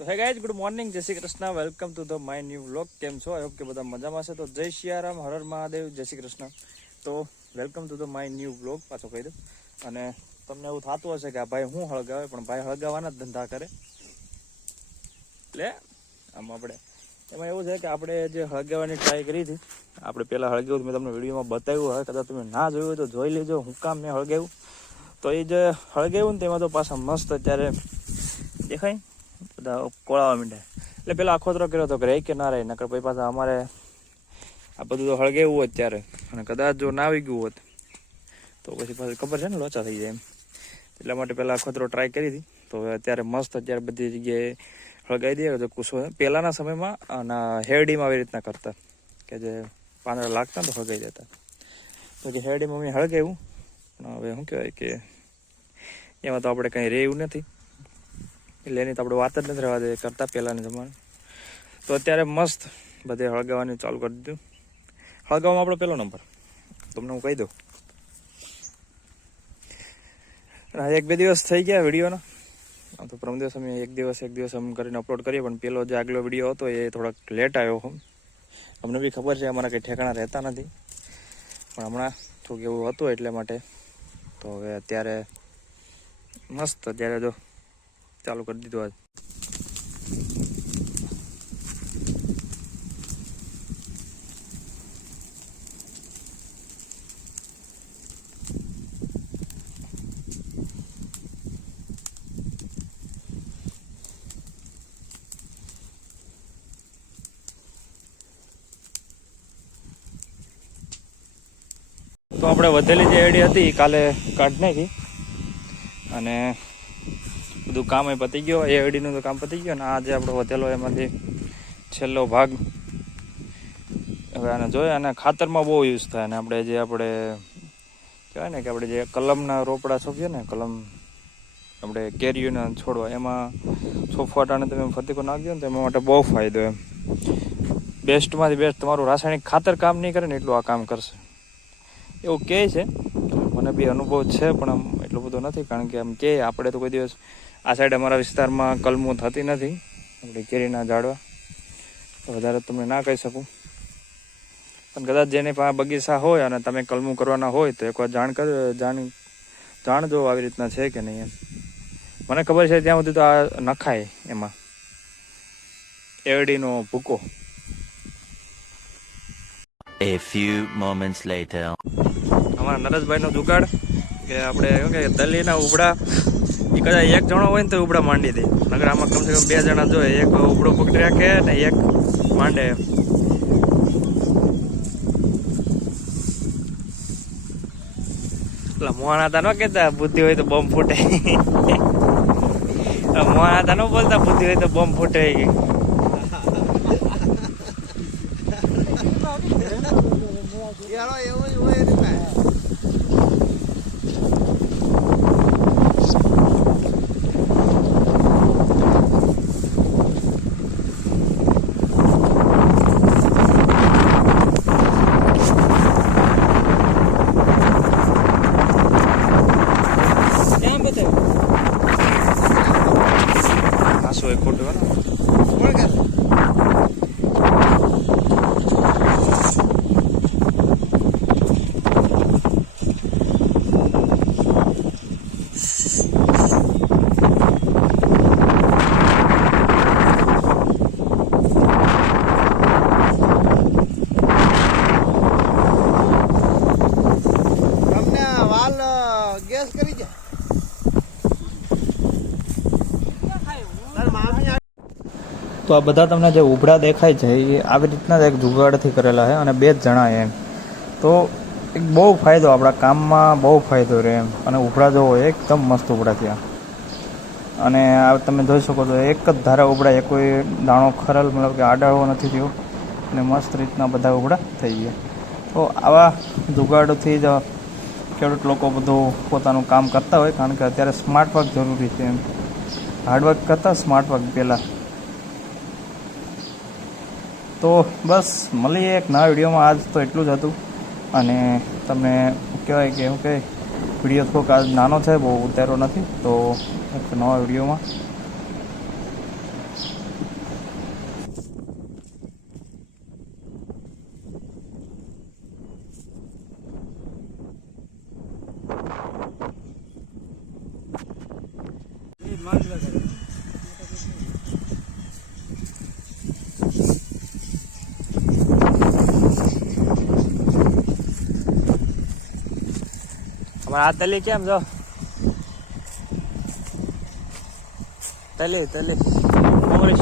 તો hey guys, good morning, જય Shri Krishna, welcome to the my new vlog. કેમ છો? આઈ હોપ કે બધા મજામાં છે. તો જય સિયારામ, હર હર મહાદેવ, જય શ્રી કૃષ્ણ. તો welcome to the my new vlog પાછો કહી દઉં. અને તમને એવું થતું હશે કે આ ભાઈ શું હળગાવે, પણ ભાઈ હળગાવાના જ ધંધા કરે. એટલે આમ આપણે એમાં એવું છે કે આપણે જે હળગાવવાની ટ્રાય કરી હતી, આપણે પહેલાં હળગાવ્યું મેં તમને વિડીયોમાં બતાવ્યું. હવે કદાચ તમે ના જોયું હોય તો જોઈ લેજો હું કામ મેં હળગાવ્યું. તો એ જે હળગાવ્યું ને તેમાં તો પાછા મસ્ત અત્યારે દેખાય બધા કોળાવા માંડ્યા. એટલે પેલા અખોતરો કર્યો હતો કે રહી કે ના રહી, નકર પછી પાછા અમારે આ બધું તો હળગાવ્યું હોત ત્યારે, અને કદાચ જો ના આવી ગયું હોત તો પછી પાછું ખબર છે ને લોચા થઈ જાય એમ. એટલા માટે પેલા અખોતરો ટ્રાય કરી હતી. તો અત્યારે મસ્ત અત્યારે બધી જગ્યાએ હળગાવી દઈએ. તો કુશો પહેલાંના સમયમાં આના હેરડીમાં આવી રીતના કરતા કે જે પાંદડા લાગતા તો હળગાવી દેતા. તો જે હેરડીમાં મેં હળગાવ્યું, પણ હવે શું કહેવાય કે એમાં તો આપણે કંઈ રહેવું નથી, એટલે એની તો આપણે વાત જ નથી રહેવા દે કરતાં પહેલાંની જમાને. તો અત્યારે મસ્ત બધે હળગાવવાનું ચાલુ કરી દીધું. હળગાવવામાં આપણો પહેલો નંબર તમને હું કહી દઉં. અને એક બે દિવસ થઈ ગયા વિડીયોના. આમ તો પ્રમ દિવસ અમે એક દિવસ એમ કરીને અપલોડ કરીએ, પણ પેલો જે આગલો વિડીયો હતો એ થોડોક લેટ આવ્યો. અમને બી ખબર છે અમારા કંઈ ઠેકાણા રહેતા નથી, પણ હમણાં થોડુંક એવું હતું એટલા માટે. તો હવે અત્યારે મસ્ત અત્યારે જો ચાલુ કરી દીધું આજ. તો આપણે વધેલી જે એડી હતી એ કાલે કાઢી નાખી, અને બધું કામ એ પતી ગયો. એ એડીનું તો કામ પતી ગયું, અને આ જે આપણો વધેલો એમાંથી છેલ્લો ભાગ હવે આને જોઈએ. અને ખાતરમાં બહુ યુઝ થાય. અને આપણે કહેવાય ને કે આપણે જે કલમના રોપડા છોકીએ ને, કલમ આપણે કેરીઓના છોડવા, એમાં છોફવાટાને તમે ફતીકો નાખી દો ને તો એમાં માટે બહુ ફાયદો એમ. બેસ્ટમાંથી બેસ્ટ તમારું રાસાયણિક ખાતર કામ નહીં કરે ને એટલું આ કામ કરશે એવું કહે છે. મને બી અનુભવ છે, પણ આમ એટલો બધો નથી, કારણ કે આમ કહે આપણે તો કોઈ દિવસ આ સાઈડ અમારા વિસ્તારમાં કલમું થતી નથી, આપણે કેરીના ઝાડવા. વધારે તમને ના કહી શકું, પણ કદાચ જેની પાસે બગીચા હોય અને તમે કલમું કરવાના હોય તો એકવાર જાણજો આવી રીતના છે કે નહીં એમ. મને ખબર છે ત્યાં સુધી તો આ નખાય એમાં એરડીનો ભૂકો. A few moments later. અમારા નરેશભાઈનો જુગાડ કે આપણે શું કે દલીના ઉબડા, એ કદાચ એક જણો હોય ને તો ઉબડા માંડી દે. નગર આમાં કમસે કમ બે જણા જોઈએ, એક ઉબડો પકડી રાખે ને એક માંડે. એટલે મોહણા હતા ન કહેતા બુદ્ધિ હોય તો બોમ્બ ફૂટે. મોહણા હતા ન બોલતા બુદ્ધિ હોય તો બોમ્બ ફૂટે. એવું જ હોય. તો આ બધા તમને જે ઉભડા દેખાય છે એ આવી રીતના જ એક જુગાડથી કરેલા છે, અને બે જ જણા એમ. તો એક બહુ ફાયદો આપણા કામમાં, બહુ ફાયદો રહે એમ. અને ઉભડા જોવો એકદમ મસ્ત ઉભડા થયા. અને આ તમે જોઈ શકો છો એક જ ધારા ઉભડા, એ કોઈ દાણો ખરલ મતલબ કે આડાળો નથી થયો, અને મસ્ત રીતના બધા ઉભડા થઈ ગયા. તો આવા જુગાડોથી જ ખેડૂત લોકો બધું પોતાનું કામ કરતા હોય, કારણ કે અત્યારે સ્માર્ટ વર્ક જરૂરી છે એમ. હાર્ડવર્ક કરતાં સ્માર્ટ વર્ક પહેલાં. તો બસ મળીએ એક નવા વિડીયોમાં. આજ તો એટલું જ હતું. અને તમને કહેવાય કે શું કહે, વિડીયો થોડોક આજ નાનો છે, બહુ ઉતારો નથી. તો એક નવા વિડીયોમાં અમારા આ તલી કેમ છો? તલી કોંગ્રેસ